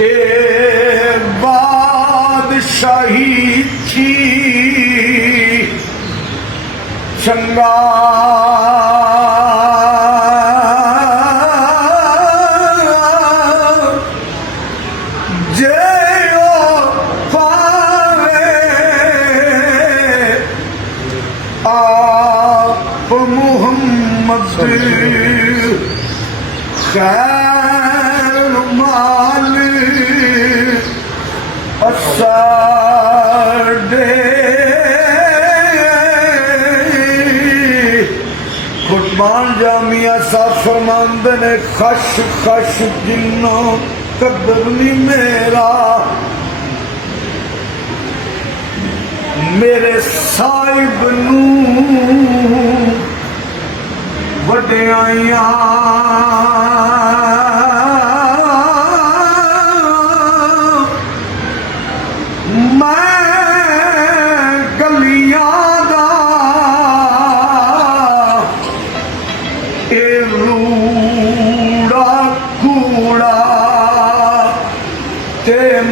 ए बादशाही थी चंगा जे पावे आप मुहम्मद खैर माल असाडे कुर्बान जामिया साहब फरमांदे ने खश खश जिन्नो कदर नी मेरा मेरे साहिब नू वड्याइयां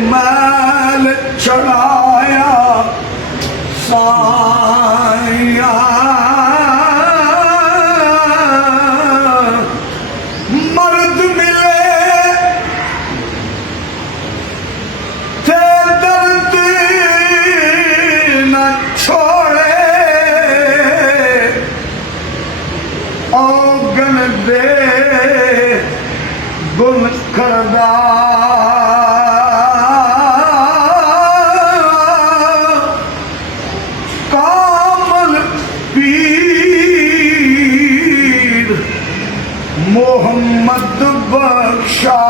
मैल चढ़ाया साया मर्द मिले थे दर्द न छोड़े औगन दे गुन करदा मोहम्मद बख्शा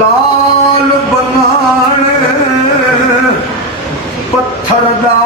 लाल बनाने पत्थर दा